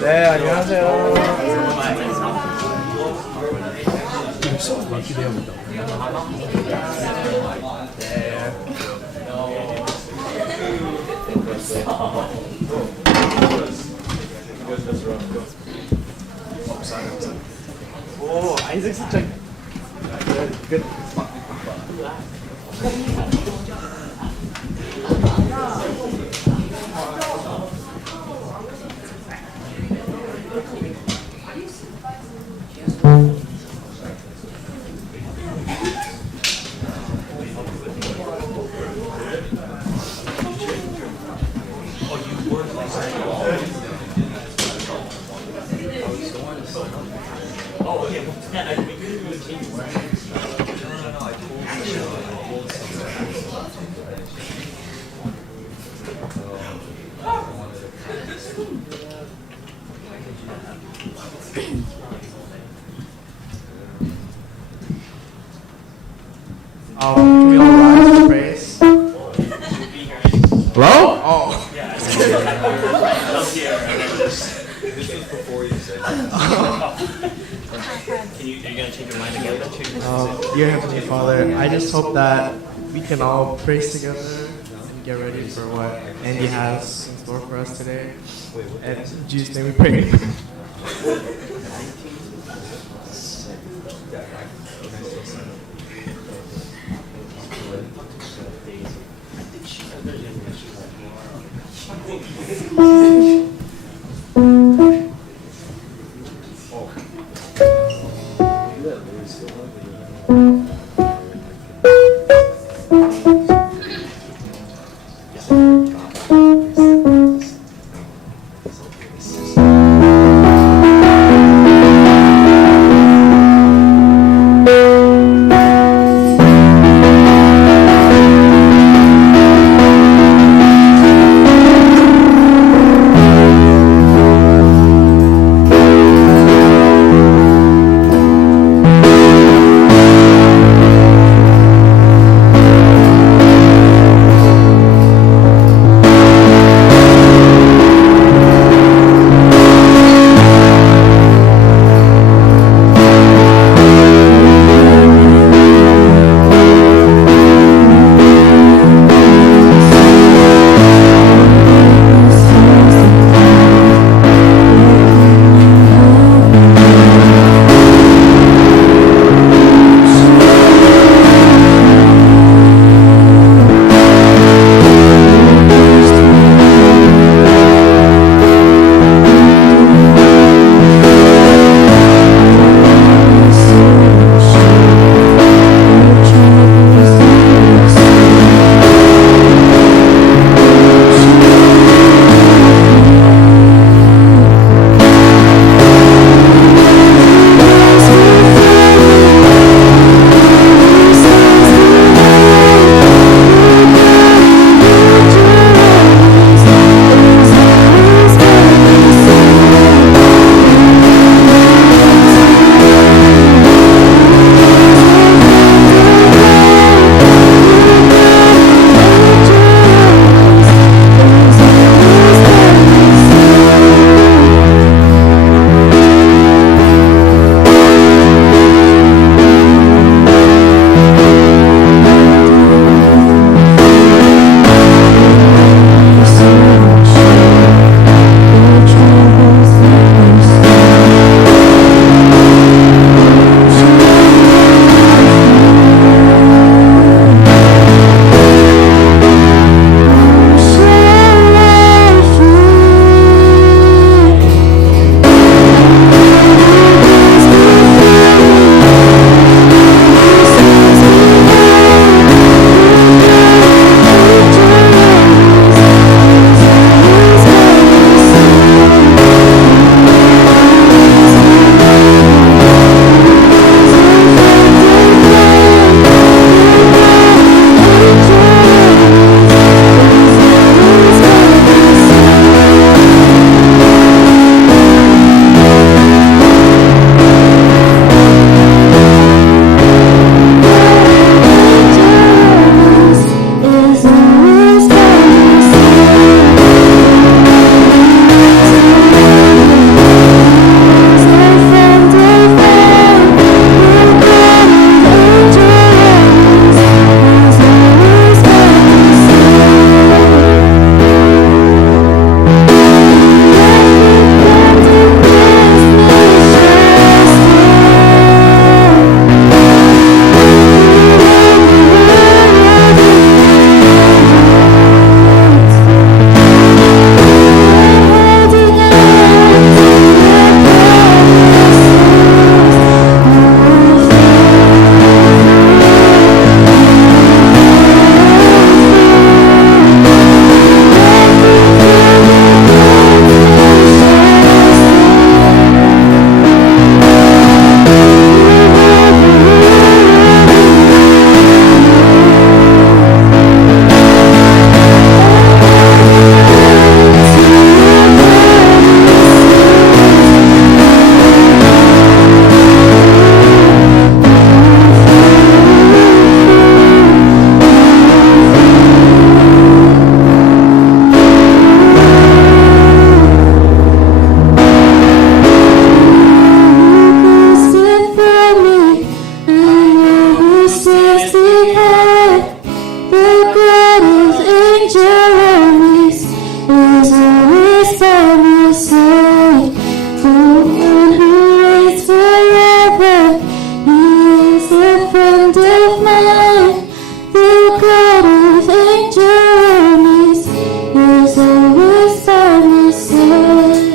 네, 안녕하세요. 오, 아이색 진짜. 끝. Can we all rise to praise? Hello? Oh. This was before you said Are you going to change your mind again? Dear Heavenly Father, I just hope that we can all praise together and get ready for what Andy has in store for us today. And in Jesus' name we pray. always by my side. The one who reigns forever, He is a friend of mine. The God of angel armies is always by my side.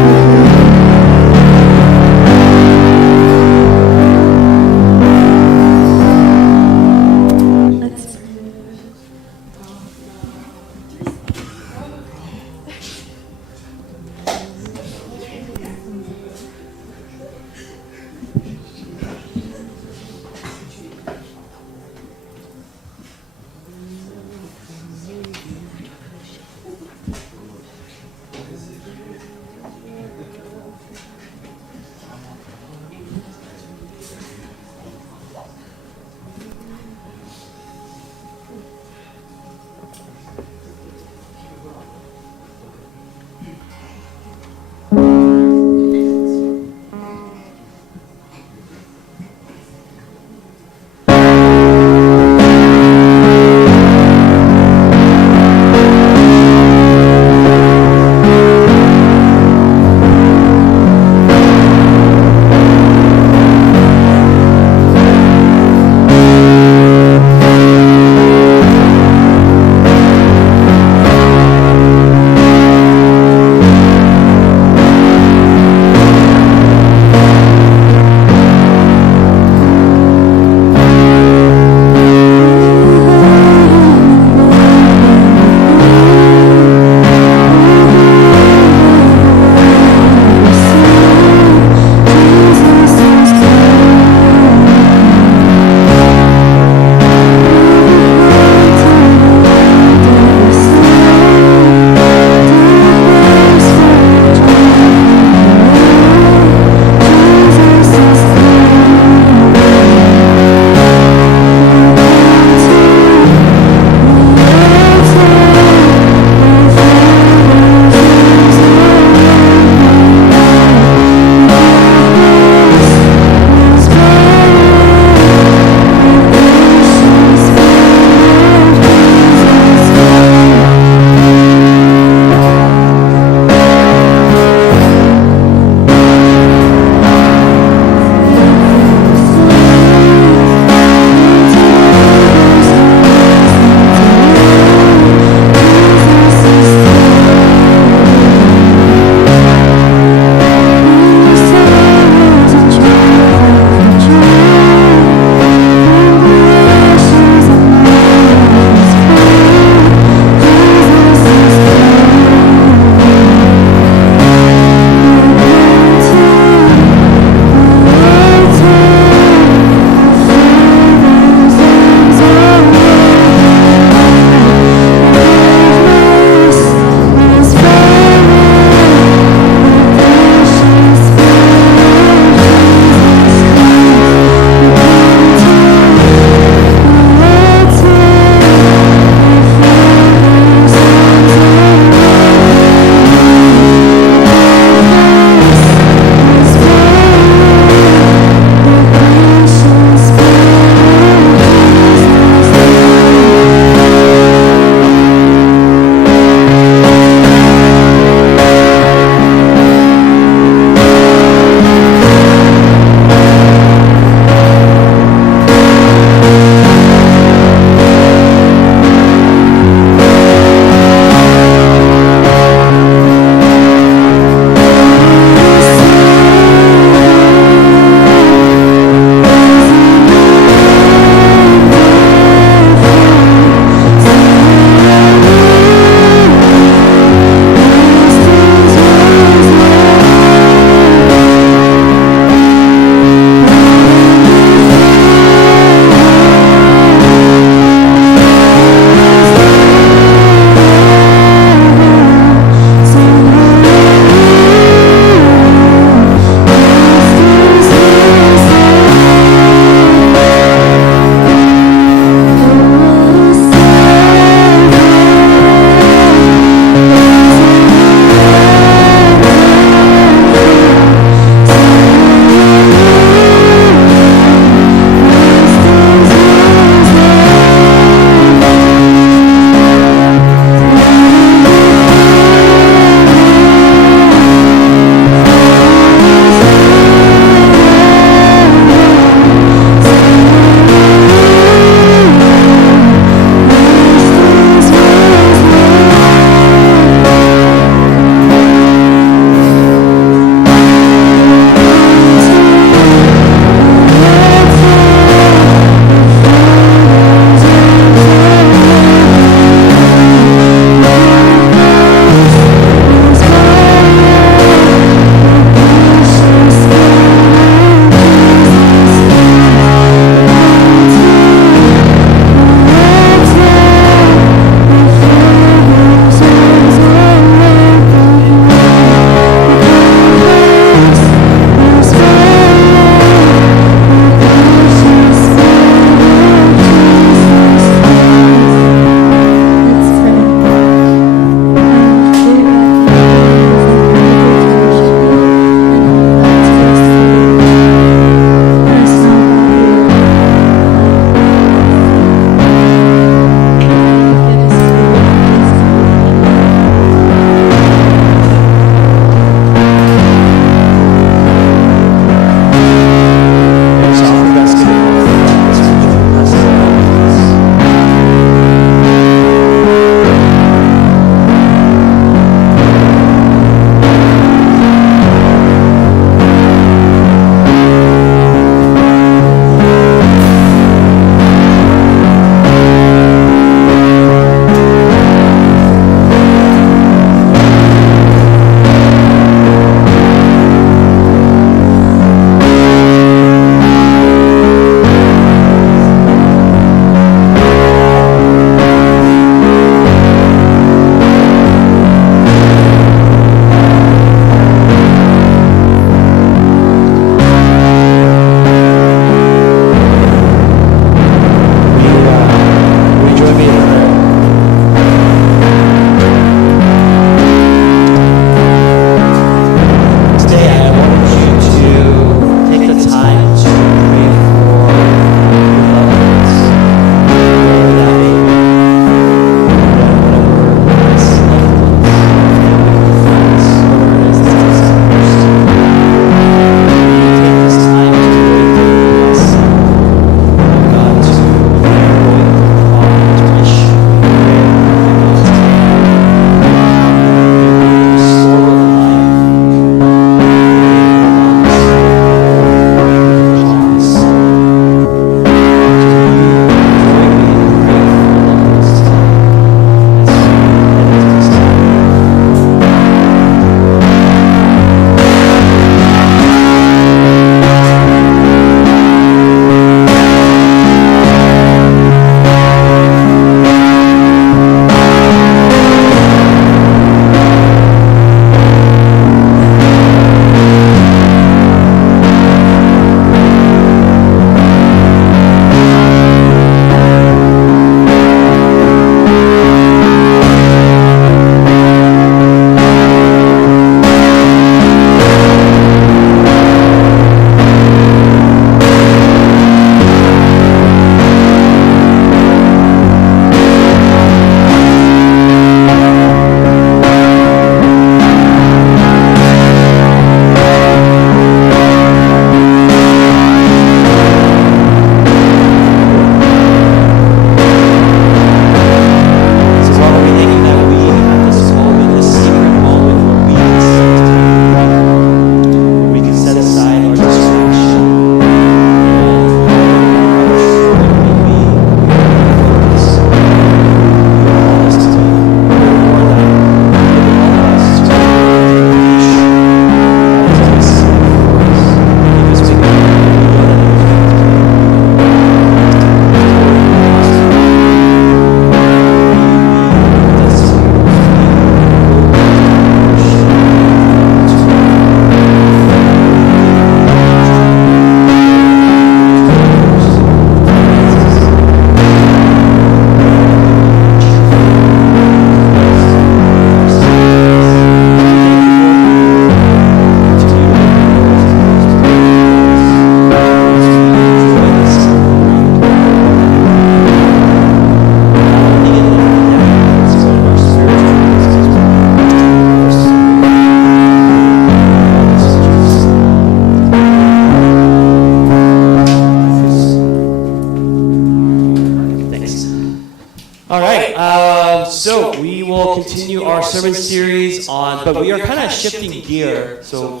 but we are kind of shifting gear. So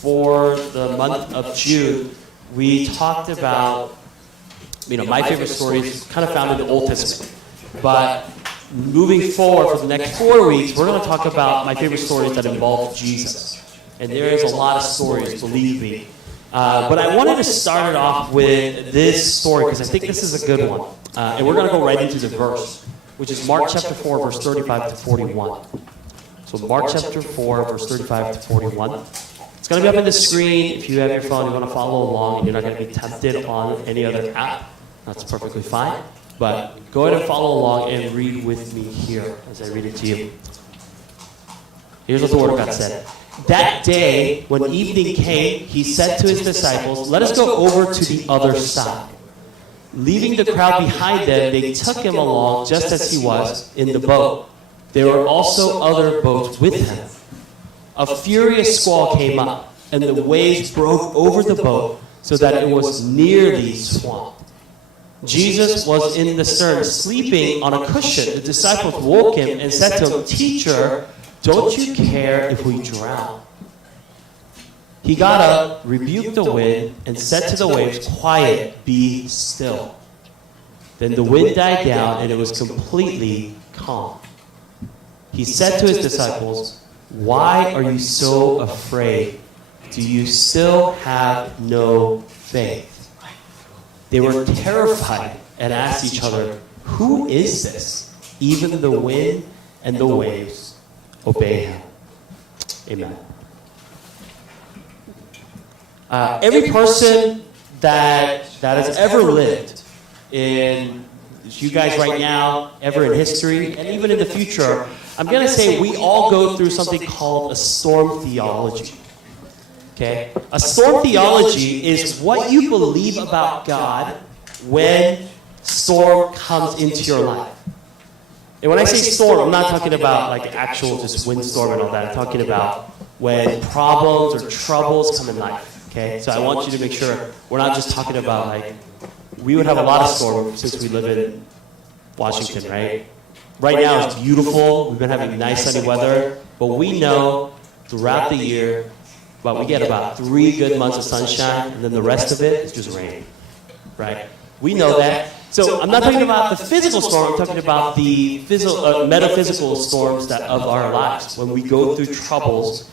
for the month of June, we talked about, my favorite stories kind of found in the Old Testament. But moving forward for the next 4 weeks, we're going to talk about my favorite stories that involve Jesus. And there is a lot of stories, believe me. But I wanted to start it off with this story because I think this is a good one. And we're going to go right into the verse, which is Mark chapter 4, verse 35 to 41. So Mark chapter 4, verse 35 to 41. It's going to be up on the screen. If you have your phone, you want to follow along, and you're not going to be tempted on any other app, that's perfectly fine. But go ahead and follow along and read with me here as I read it to you. Here's what the Word of God said. That day, when evening came, he said to his disciples, "Let us go over to the other side." Leaving the crowd behind them, they took him along just as he was in the boat. There were also other boats with him. A furious squall came up, and the waves broke over the boat so that it was nearly swamped. Jesus was in the stern, sleeping on a cushion. The disciples woke him and said to him, "Teacher, don't you care if we drown?" He got up, rebuked the wind, and said to the waves, "Quiet, be still." Then the wind died down, and it was completely calm. He said to his disciples, "Why are you so afraid? Do you still have no faith?" They were terrified and asked each other, "Who is this? Even the wind and the waves obey him." Amen. Every person that has ever lived in you guys right now, ever in history, and even in the future, I'm going to say we all go through something called a storm theology. Okay? A storm theology is what you believe about God when storm comes into your life. And when I say storm, I'm not talking about like actual just windstorm and all that. I'm talking about when problems or troubles come in life. Okay? So I want you to make sure we're not just talking about like, we would have a lot of storms since we live in Washington, right? Right now it's beautiful. We've been having nice sunny weather. But we know throughout the year, we get about 3 good months of sunshine, and then the rest of it is just rain, right? We know that. So I'm not talking about the physical storm. I'm talking about the metaphysical storms of our lives when we go through troubles.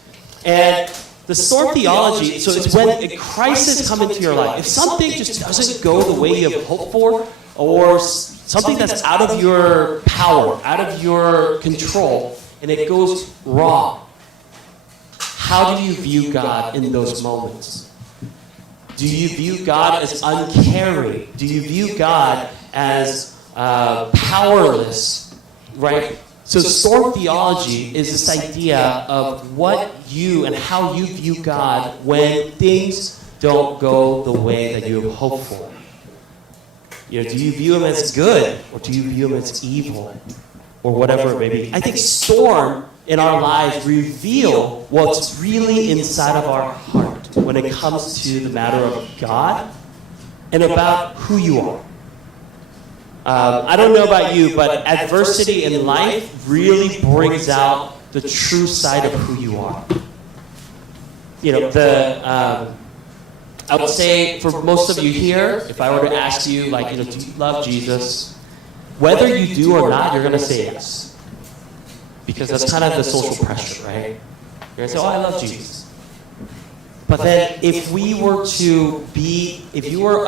And the storm theology, so it's when a crisis comes into your life. If something just doesn't go the way you have hoped for, or something that's out of your power, out of your control, and it goes wrong, how do you view God in those moments? Do you view God as uncaring? Do you view God as powerless? Right? So storm theology is this idea of what you and how you view God when things don't go the way that you have hoped for. Do you view him as good, or do you view him as evil, or whatever it may be? I think storm in our lives reveal what's really inside of our heart when it comes to the matter of God and about who you are. I don't know about you, but adversity in life really brings out the true side of who you are. I would say for most of you here, if I were to ask you, do you love Jesus? Whether you do or not, you're going to say yes. Because that's kind of the social pressure, right? You're going to say, "Oh, I love Jesus." But then if you were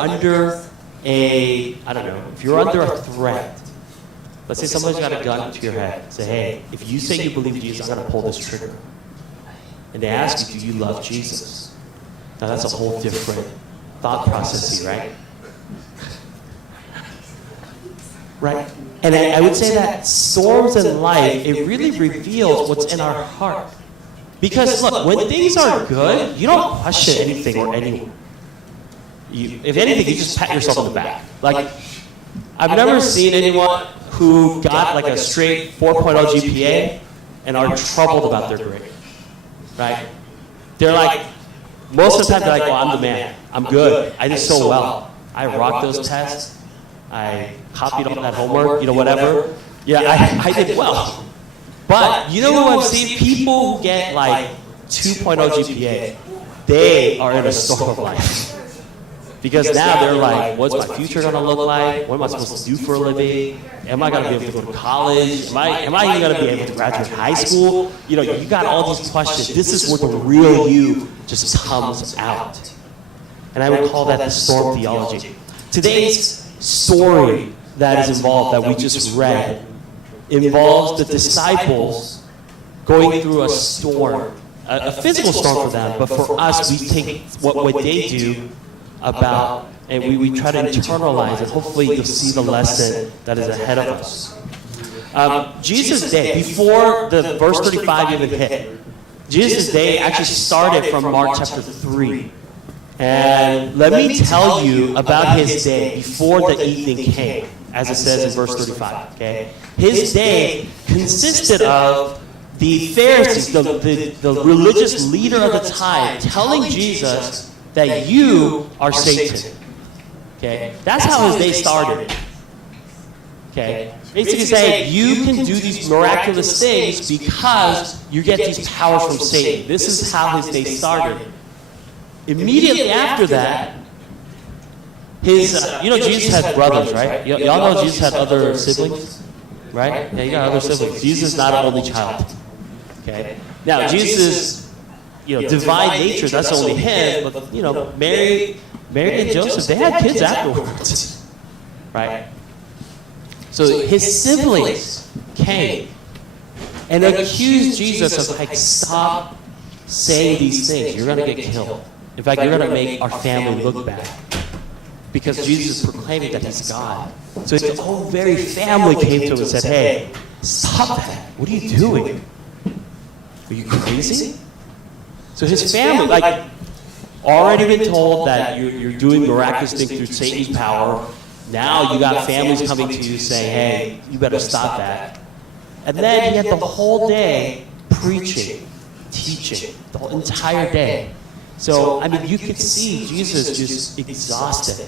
under if you're under a threat, let's say somebody's got a gun to your head, say, "Hey, if you say you believe Jesus, I'm going to pull this trigger." And they ask you, "Do you love Jesus?" Now that's a whole different thought process, right? Right? And I would say that storms in life, it really reveals what's in our heart. Because look, when things are good, you don't question anything or anyone. If anything, you just pat yourself on the back. I've never seen anyone who got a straight 4.0 GPA and are troubled about their grade. Right? They're most of the time they're "Well, I'm the man. I'm good. I did so well. I rocked those tests. I copied all that homework, whatever. Yeah, I did well." But you know who I've seen? People who get like 2.0 GPA, they are in a storm of life. Because now they're like, what's my future going to look like? What am I supposed to do for a living? Am I going to be able to go to college? Am I even going to be able to graduate high school? You know, you got all these questions. This is where the real you just comes out. And I would call that the storm theology. Today's story that is involved, that we just read, involves the disciples going through a storm, a physical storm for them, but for us, we take what they do about, and we try to internalize it. Hopefully you'll see the lesson that is ahead of us. Jesus' day, before the verse 35 even hit, Jesus' day actually started from Mark chapter 3. And let me tell you about his day before the evening came, as it says in verse 35. Okay? His day consisted of the Pharisees, the religious leader of the time, telling Jesus that you are Satan. Okay? That's how his day started. Okay? Basically saying, you can do these miraculous things because you get these powers from Satan. This is how his day started. Immediately after that, Jesus had brothers, right? Y'all know Jesus had other siblings, right? Yeah, you got other siblings. Jesus is not an only child. Okay? Now, Jesus' divine nature, that's only him, but, Mary and Joseph, they had kids afterwards, right? So his siblings came and accused Jesus of, stop saying these things. You're going to get killed. In fact, you're going to make our family look bad. Because Jesus is proclaiming that he's God. So his whole very family came to him and said, hey, stop that. What are you doing? Are you crazy? So his family, already been told that you're doing miraculous things through Satan's power. Now you got families coming to you saying, hey, you better stop that. And then he had the whole day preaching, teaching, the whole entire day. So, you could see Jesus just exhausted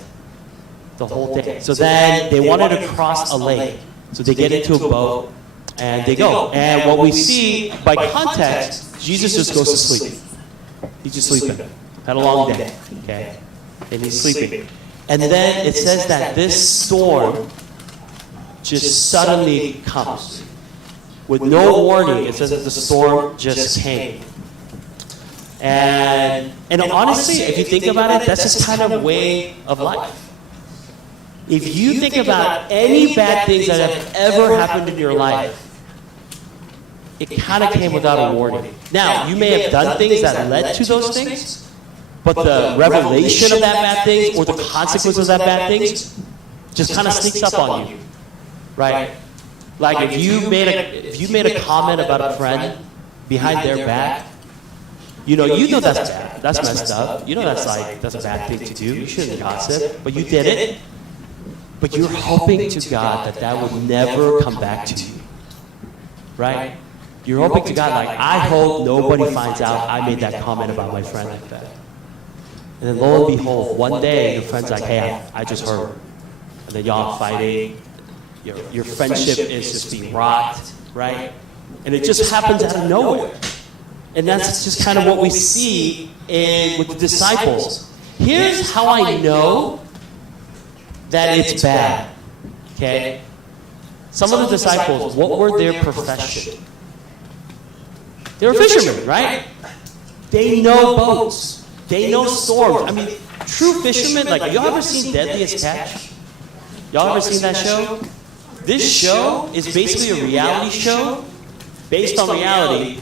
the whole day. So then they wanted to cross a lake. So they get into a boat and they go. And what we see by context, Jesus just goes to sleep. He's just sleeping. Had a long day. Okay? And he's sleeping. And then it says that this storm just suddenly comes. With no warning, it says that the storm just came. And honestly, if you think about it, that's just kind of a way of life. If you think about any bad things that have ever happened in your life, it kind of came without a warning. Now, you may have done things that led to those things, but the revelation of that bad thing or the consequences of that bad things just kind of sneaks up on you, right? Like if you made a comment about a friend behind their back, you know that's bad. That's messed up. That's a bad thing to do. You shouldn't gossip, but you did it. But you're hoping to God that would never come back to you, right? You're hoping to God, I hope nobody finds out I made that comment about my friend like that. And then lo and behold, one day your friend's like, hey, I just heard. And then y'all fighting. Your friendship is just being rocked, right? And it just happens out of nowhere. And that's just kind of what we see with the disciples. Here's how I know that it's bad. Okay? Some of the disciples, what were their profession? They were fishermen, right? They know boats. They know storms. True fishermen, y'all ever seen Deadliest Catch? Y'all ever seen that show? This show is basically a reality show based on reality.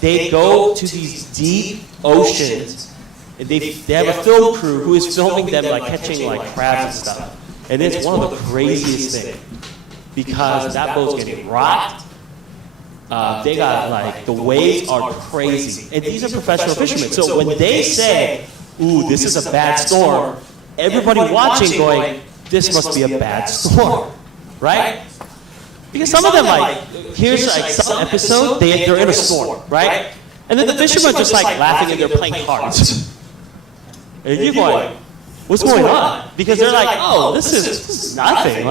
They go to these deep oceans, and they have a film crew who is filming them catching crabs and stuff. And it's one of the craziest things because that boat's getting rocked. They got the waves are crazy, and these are professional fishermen. So when they say, "Ooh, this is a bad storm," everybody watching going, "This must be a bad storm," right? Because some of them, here's some episode, they're in a storm, right? And then the fishermen are just laughing and they're playing cards. And you're going, what's going on? Because they're oh, this is nothing.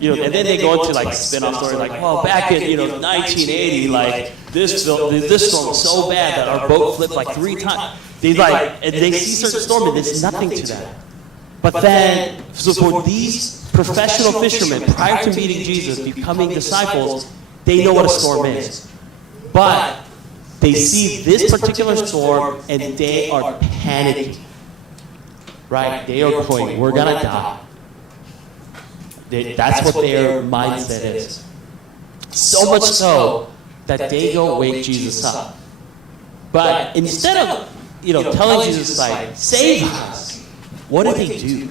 and then they go into like spin-off story, like, well, back in 1980, like this storm was so bad that our boat flipped like 3 times. And they see certain storm and there's nothing to that. But then, so for these professional fishermen, prior to meeting Jesus, becoming disciples, they know what a storm is. But they see this particular storm and they are panicking. Right? They are going, we're going to die. That's what their mindset is. So much so that they go wake Jesus up. But instead of telling Jesus, like, save us, what did they do?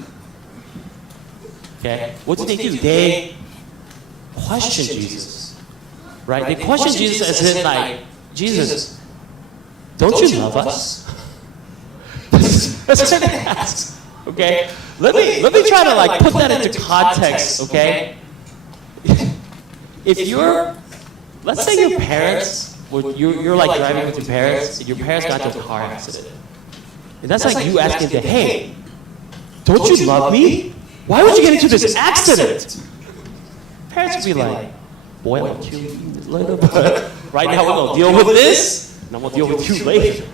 Okay? What did they do? They questioned Jesus. Right? They questioned Jesus as in, like, Jesus, don't you love us? That's what they asked. Okay? Let me try to, like, put that into context, okay? If let's say your parents, you're like driving with your parents, and your parents got into a car accident. And that's like you asking them, hey, don't you love me? Why would you get into this accident? Parents would be like, boy, I'm going to kill you later. But right now we're going to deal with this, and I'm going to deal with you later.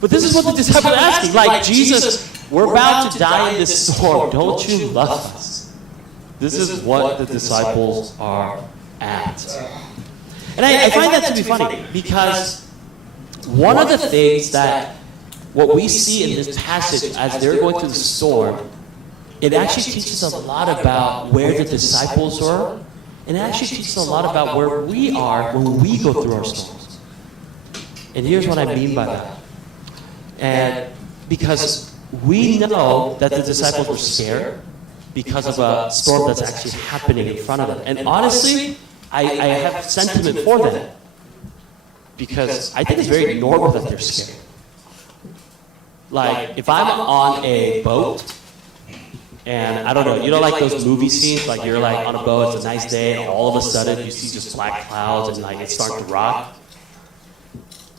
But this is what the disciples are asking. Like, Jesus, we're about to die in this storm. Don't you love us? This is what the disciples are at. And I find that to be funny because one of the things that what we see in this passage as they're going through the storm, it actually teaches us a lot about where the disciples are, and it actually teaches us a lot about where we are when we go through our storms. And here's what I mean by that. And because we know that the disciples were scared because of a storm that's actually happening in front of them. And honestly, I have sentiment for that. Because I think it's very normal that they're scared. Like, if I'm on a boat, and I don't know, like those movie scenes, like you're like on a boat, it's a nice day, and all of a sudden you see just black clouds and like it's starting to rock.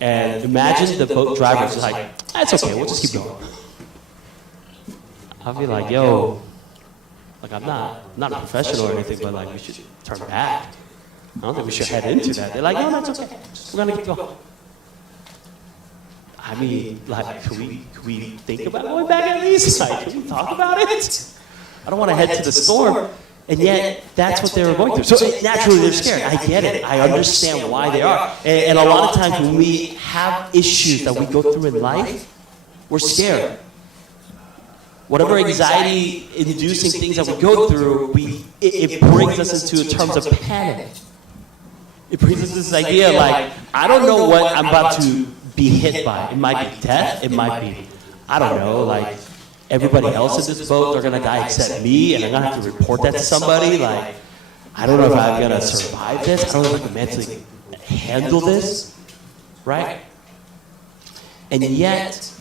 And imagine the boat driver's like, that's okay, we'll just keep going. I'll be like, yo, like I'm not a professional or anything, but like we should turn back. I don't think we should head into that. They're like, no, that's okay. We're gonna keep going. I mean, like, could we think about going back at least? Like, can we talk about it? I don't want to head to the storm. And yet, that's what they were going through. So naturally, they're scared. I get it. I understand why they are. And a lot of times when we have issues that we go through in life, we're scared. Whatever anxiety-inducing things that we go through, it brings us into terms of panic. It brings us this idea like, I don't know what I'm about to be hit by. It might be death. It might be, I don't know, like everybody else in this boat, they're going to die except me, and I'm going to have to report that to somebody. Like, I don't know if I'm going to survive this. I don't know if I can mentally handle this. Right? And yet,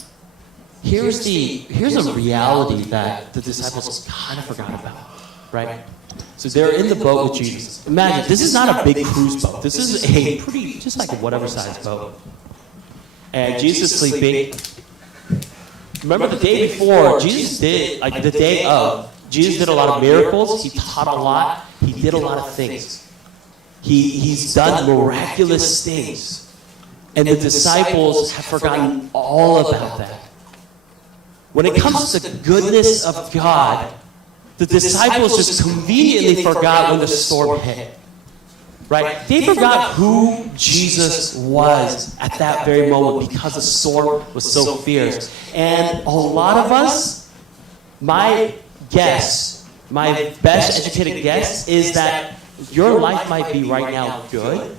here's a reality that the disciples kind of forgot about. Right? So they're in the boat with Jesus. Imagine, this is not a big cruise boat. This is a pretty, just like a whatever size boat. And Jesus is sleeping. Remember the day before, Jesus did, like the day of, Jesus did a lot of miracles. He taught a lot. He did a lot of things. He's done miraculous things. And the disciples have forgotten all about that. When it comes to the goodness of God, the disciples just conveniently forgot when the storm hit. Right? They forgot who Jesus was at that very moment because the storm was so fierce. And a lot of us, my guess, my best educated guess is that your life might be right now good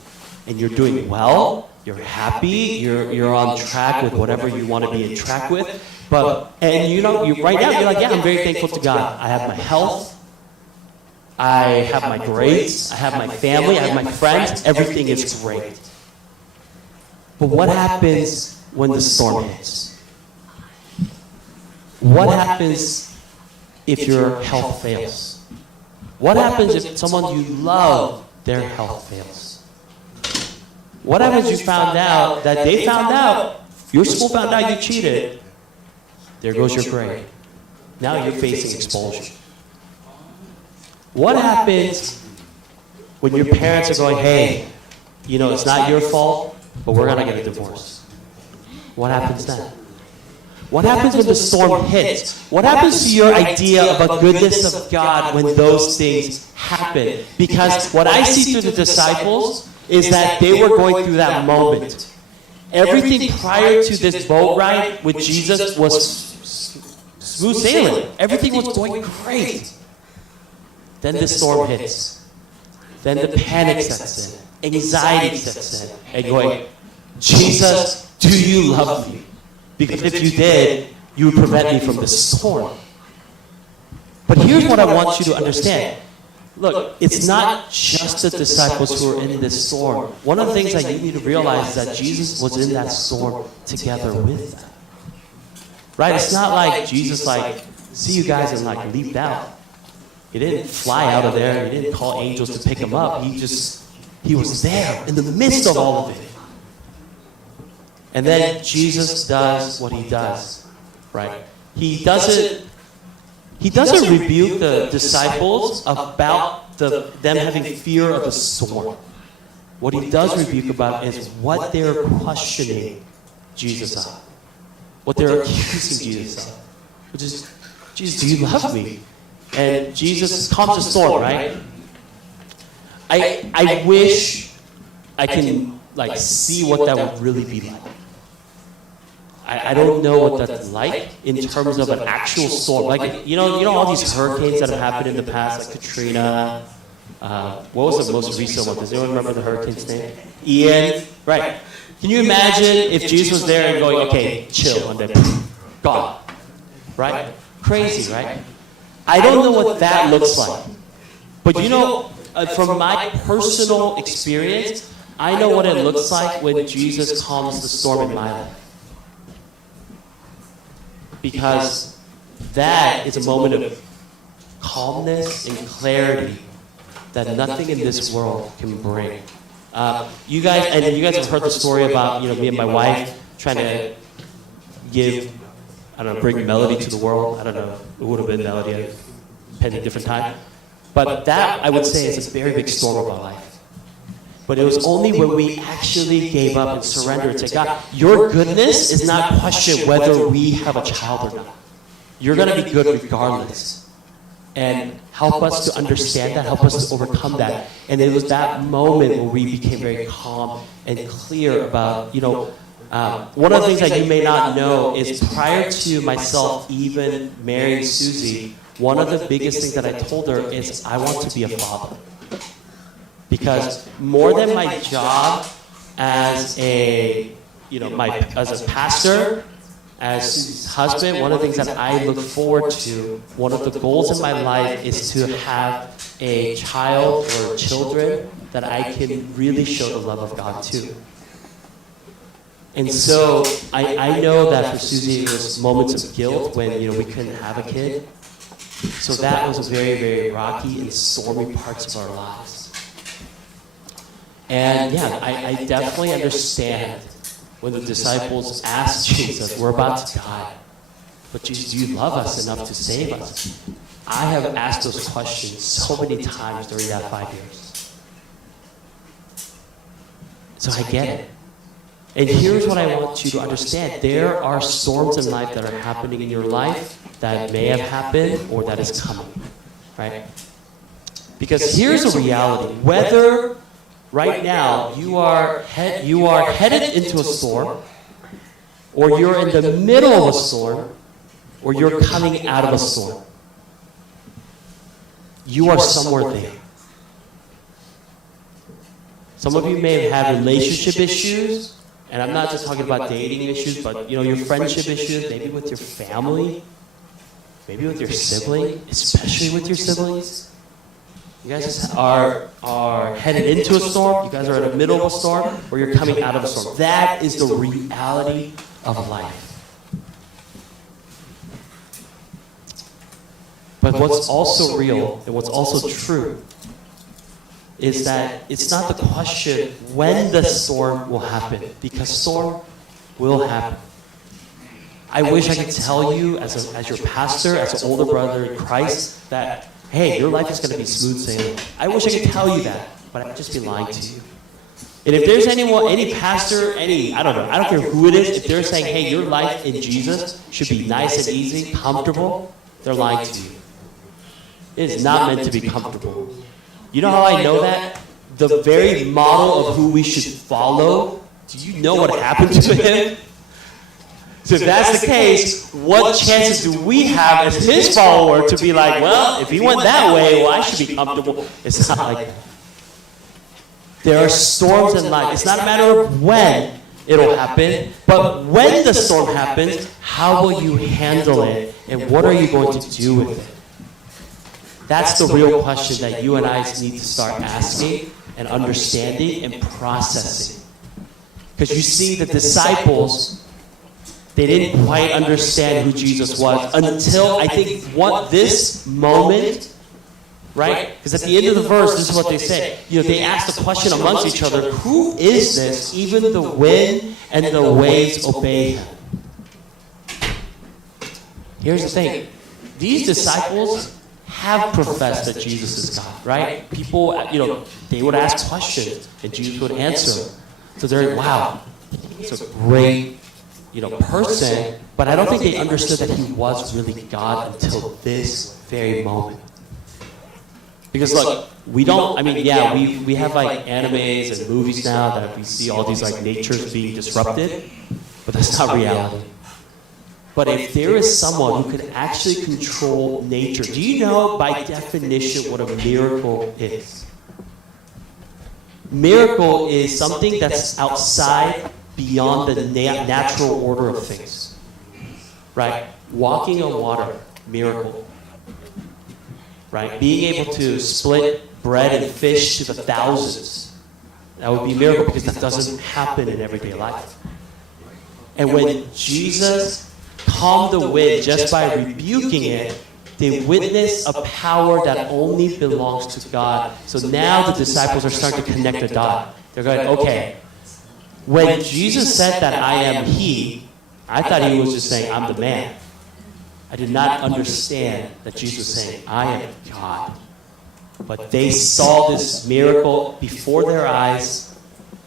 and you're doing well, you're happy, you're on track with whatever you want to be in track with. But, and right now you're like, yeah, I'm very thankful to God. I have my health. I have my grades, I have my family, I have my friends, everything is great. But what happens when the storm hits? What happens if your health fails? What happens if someone you love, their health fails? What happens if you found out that they found out, your school found out you cheated, there goes your grade. Now you're facing expulsion. What happens when your parents are going, hey, it's not your fault, but we're going to get a divorce? What happens then? What happens when the storm hits? What happens to your idea of a goodness of God when those things happen? Because what I see through the disciples is that they were going through that moment. Everything prior to this boat ride with Jesus was smooth sailing. Everything was going great. Then the storm hits. Then the panic sets in. Anxiety sets in. And going, Jesus, do you love me? Because if you did, you would prevent me from this storm. But here's what I want you to understand. Look, it's not just the disciples who are in this storm. One of the things that you need to realize is that Jesus was in that storm together with them. Right? It's not like Jesus see you guys and leaped out. He didn't fly out of there. He didn't call angels to pick him up. He was there in the midst of all of it. And then Jesus does what he does, right? He doesn't rebuke the disciples about them having fear of the storm. What he does rebuke about is what they're questioning Jesus of. What they're accusing Jesus of. Which is, Jesus, do you love me? And Jesus calms the storm, right? I wish I can see what that would really be like. I don't know what that's like in terms of an actual storm. All these hurricanes that have happened in the past, like Katrina. What was the most recent one? Does anyone remember the hurricane's name? Ian. Right. Can you imagine if Jesus was there and going, okay, chill, and then gone? Right? Crazy, right? I don't know what that looks like. But from my personal experience, I know what it looks like when Jesus calms the storm in my life. Because that is a moment of calmness and clarity that nothing in this world can bring. You guys have heard the story about me and my wife trying to bring melody to the world. I don't know, it would have been melody at a different time. But that, I would say, is a very big storm of our life. But it was only when we actually gave up and surrendered to God. Your goodness is not questioned whether we have a child or not. You're going to be good regardless. And help us to understand that, help us to overcome that. And it was that moment where we became very calm and clear about, one of the things that you may not know is prior to myself even marrying Susie, one of the biggest things that I told her is I want to be a father. Because more than my job as a pastor, as Susie's husband, one of the things that I look forward to, one of the goals in my life is to have a child or children that I can really show the love of God to. And so I know that for Susie it was moments of guilt when we couldn't have a kid. So that was a very, very rocky and stormy parts of our lives. And I definitely understand when the disciples asked Jesus, we're about to die, but Jesus, do you love us enough to save us? I have asked those questions so many times during that 5 years. So I get it. And here's what I want you to understand. There are storms in life that are happening in your life that may have happened or that is coming, right? Because here's a reality. Whether right now you are headed into a storm, or you're in the middle of a storm, or you're coming out of a storm, you are somewhere there. Some of you may have relationship issues, and I'm not just talking about dating issues, but your friendship issues, maybe with your family, maybe with your sibling, especially with your siblings. You guys are headed into a storm, you guys are in the middle of a storm, or you're coming out of a storm. That is the reality of life. But what's also real and what's also true is that it's not the question when the storm will happen, because storm will happen. I wish I could tell you as your pastor, as an older brother in Christ, that hey, your life is going to be smooth sailing. I wish I could tell you that, but I'd just be lying to you. And if there's anyone, any pastor, I don't know, I don't care who it is, if they're saying, hey, your life in Jesus should be nice and easy, comfortable, they're lying to you. It is not meant to be comfortable. You know how I know that? The very model of who we should follow, do you know what happened to him? So if that's the case, what chances do we have as his follower to be like, well, if he went that way, well, I should be comfortable. It's not like that. There are storms in life. It's not a matter of when it'll happen, but when the storm happens, how will you handle it, and what are you going to do with it? That's the real question that you and I need to start asking and understanding and processing. Because you see, the disciples, they didn't quite understand who Jesus was until, I think, this moment, right? Because at the end of the verse, this is what they say. They ask the question amongst each other, who is this? Even the wind and the waves obey him. Here's the thing. These disciples have professed that Jesus is God, right? People, they would ask questions and Jesus would answer. So they're, wow, he's a great, person. But I don't think they understood that he was really God until this very moment. Because look, we have like animes and movies now that we see all these like natures being disrupted, but that's not reality. But if there is someone who could actually control nature, do you know by definition what a miracle is? Miracle is something that's outside, beyond the natural order of things. Right? Walking on water, miracle. Right? Being able to split bread and fish to the thousands, that would be a miracle because that doesn't happen in everyday life. And when Jesus calmed the wind just by rebuking it, they witnessed a power that only belongs to God. So now the disciples are starting to connect the dot. They're going, okay, when Jesus said that I am he, I thought he was just saying I'm the man. I did not understand that Jesus was saying I am God. But they saw this miracle before their eyes.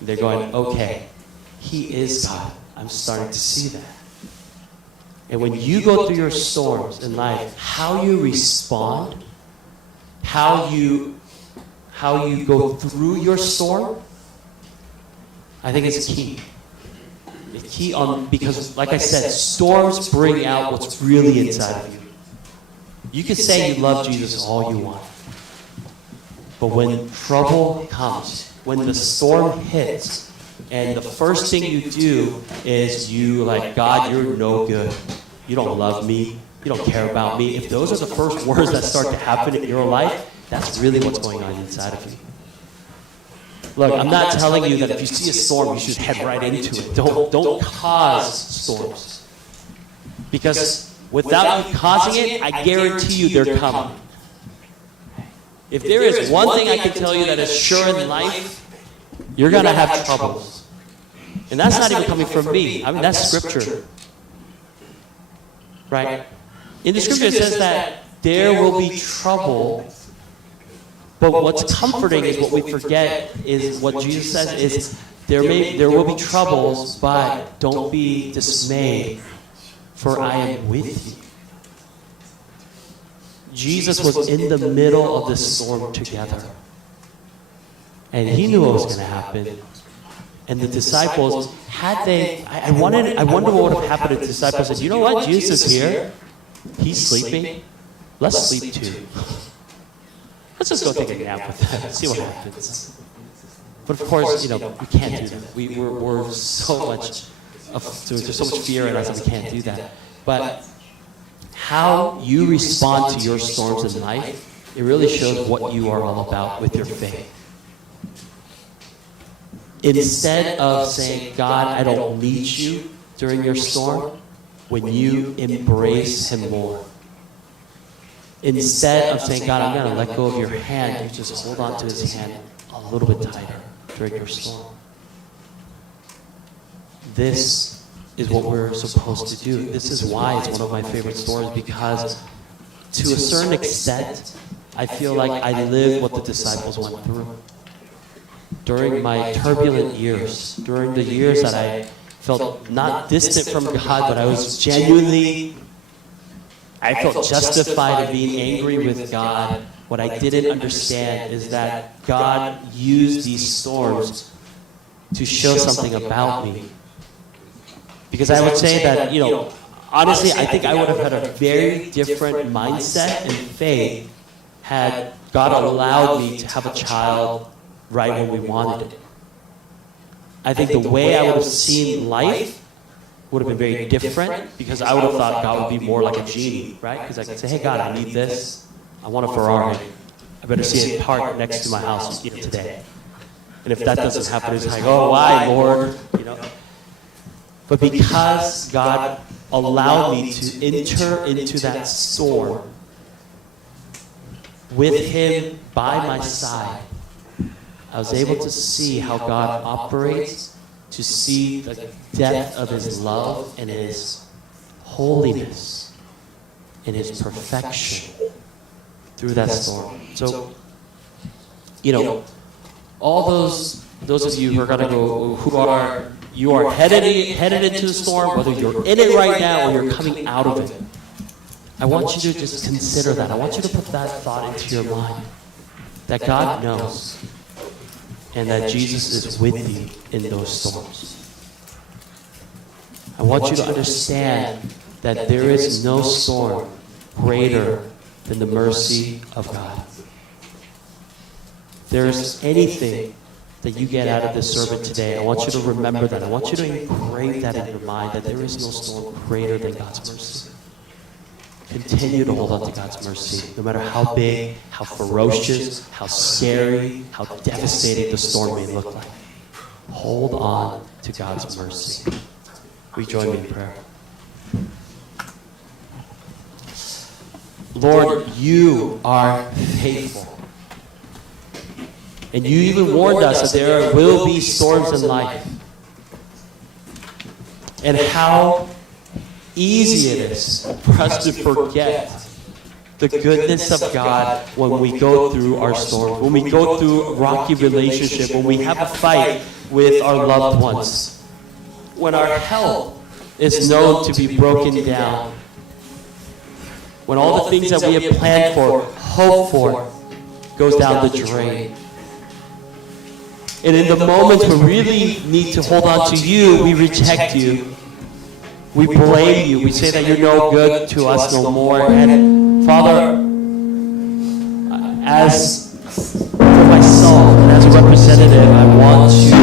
And they're going, okay, he is God. I'm starting to see that. And when you go through your storms in life, how you respond, how you go through your storm, I think it's key. It's key because, like I said, storms bring out what's really inside of you. You can say you love Jesus all you want, but when trouble comes, when the storm hits, and the first thing you do is you like, God, you're no good. You don't love me. You don't care about me. If those are the first words that start to happen in your life, that's really what's going on inside of you. Look, I'm not telling you that if you see a storm, you should head right into it. Don't cause storms. Because without you causing it, I guarantee you they're coming. If there is one thing I can tell you that is sure in life, you're going to have troubles. And that's not even coming from me. I mean, that's scripture. Right? In the scripture it says that there will be trouble, but what's comforting is what we forget is what Jesus says is there will be troubles, but don't be dismayed, for I am with you. Jesus was in the middle of this storm together. And he knew what was going to happen. And the disciples, I wonder what would have happened if the disciples said, you know what, Jesus is here. He's sleeping. Let's sleep too. Let's just go take a nap with them, see what happens. But of course, we can't do that. We're so much, there's so much fear in us that we can't do that. But how you respond to your storms in life, it really shows what you are all about with your faith. Instead of saying, God, I don't need you during your storm, when you embrace him more. Instead of saying, God, I'm going to let go of your hand, you just hold on to his hand a little bit tighter during your storm. This is what we're supposed to do. This is why it's one of my favorite stories, because to a certain extent, I feel like I live what the disciples went through. During my turbulent years, during the years that I felt not distant from God, but I was genuinely, I felt justified in being angry with God. What I didn't understand is that God used these storms to show something about me. Because I would say that, honestly, I think I would have had a very different mindset and faith had God allowed me to have a child right when we wanted it. I think the way I would have seen life would have been very different, because I would have thought God would be more like a genie, right? Because I could say, hey God, I need this. I want a Ferrari. I better see it parked next to my house today. And if that doesn't happen, it's like, oh, why, Lord? But because God allowed me to enter into that storm with Him by my side, I was able to see how God operates, to see the depth of His love and His holiness and His perfection through that storm. So, all those of you who are going to go, you are headed into the storm, whether you're in it right now or you're coming out of it, I want you to just consider that. I want you to put that thought into your mind, that God knows and that Jesus is with you in those storms. I want you to understand that there is no storm greater than the mercy of God. If there's anything that you get out of this sermon today, I want you to remember that. I want you to engrave that in your mind, that there is no storm greater than God's mercy. Continue to hold on to God's mercy, no matter how big, how ferocious, how scary, how devastating the storm may look like. Hold on to God's mercy. Will you join me in prayer? Lord, you are faithful. And you even warned us that there will be storms in life. And how easy it is for us to forget the goodness of God when we go through our storm, when we go through a rocky relationship, when we have a fight with our loved ones, when our health is known to be broken down, when all the things that we have planned for, hoped for, goes down the drain. And in the moments we really need to hold on to you, we reject you. We blame you. We say that you're no good to us no more. And Father, as for myself and as a representative, I want you